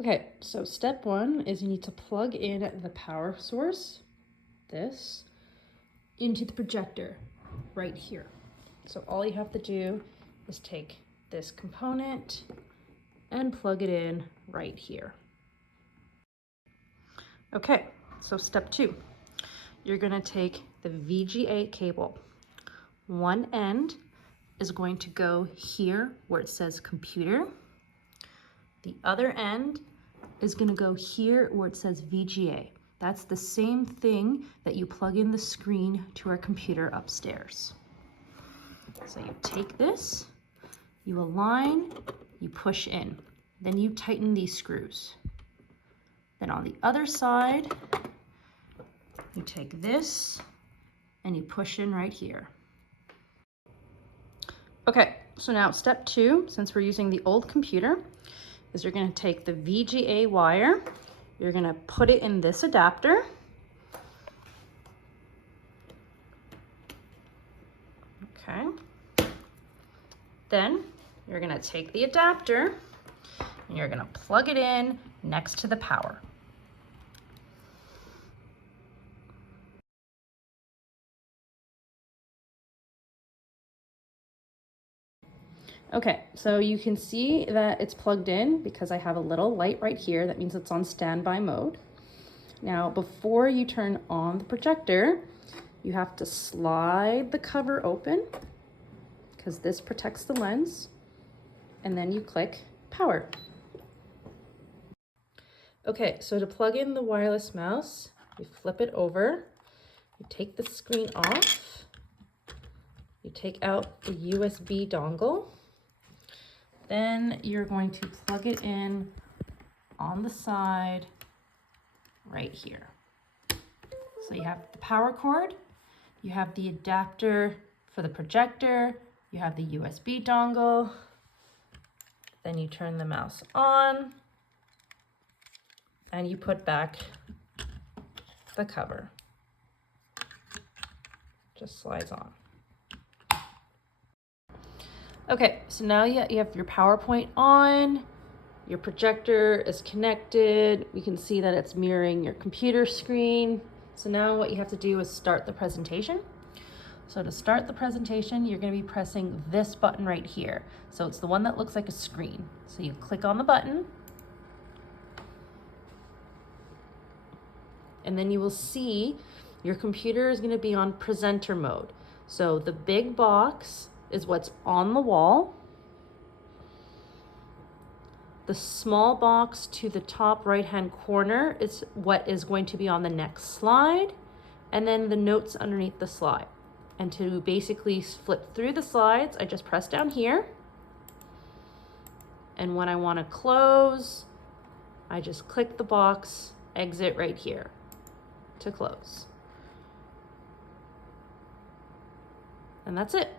Okay, so step one is you need to plug in the power source, this, into the projector right here. So all you have to do is take this component and plug it in right here. Okay, so step two, you're gonna take the VGA cable. One end is going to go here where it says computer. The other end is gonna go here where it says VGA. That's the same thing that you plug in the screen to our computer upstairs. So you take this, you align, you push in, then you tighten these screws. Then on the other side, you take this and you push in right here. Okay, so now step two, since we're using the old computer, is you're gonna take the VGA wire, you're gonna put it in this adapter. Okay. Then you're gonna take the adapter and you're gonna plug it in next to the power. Okay, so you can see that it's plugged in because I have a little light right here. That means it's on standby mode. Now, before you turn on the projector, you have to slide the cover open because this protects the lens, and then you click power. Okay, so to plug in the wireless mouse, you flip it over, you take the screen off, you take out the USB dongle, then you're going to plug it in on the side right here. So you have the power cord, you have the adapter for the projector, you have the USB dongle, then you turn the mouse on, and you put back the cover. Just slides on. Okay, so now you have your PowerPoint on, your projector is connected, you can see that it's mirroring your computer screen. So now what you have to do is start the presentation. So to start the presentation, you're gonna be pressing this button right here. So it's the one that looks like a screen. So you click on the button, and then you will see your computer is gonna be on presenter mode. So the big box is what's on the wall. The small box to the top right-hand corner is what is going to be on the next slide, and then the notes underneath the slide. And to basically flip through the slides, I just press down here. And when I want to close, I just click the box, exit right here to close. And that's it.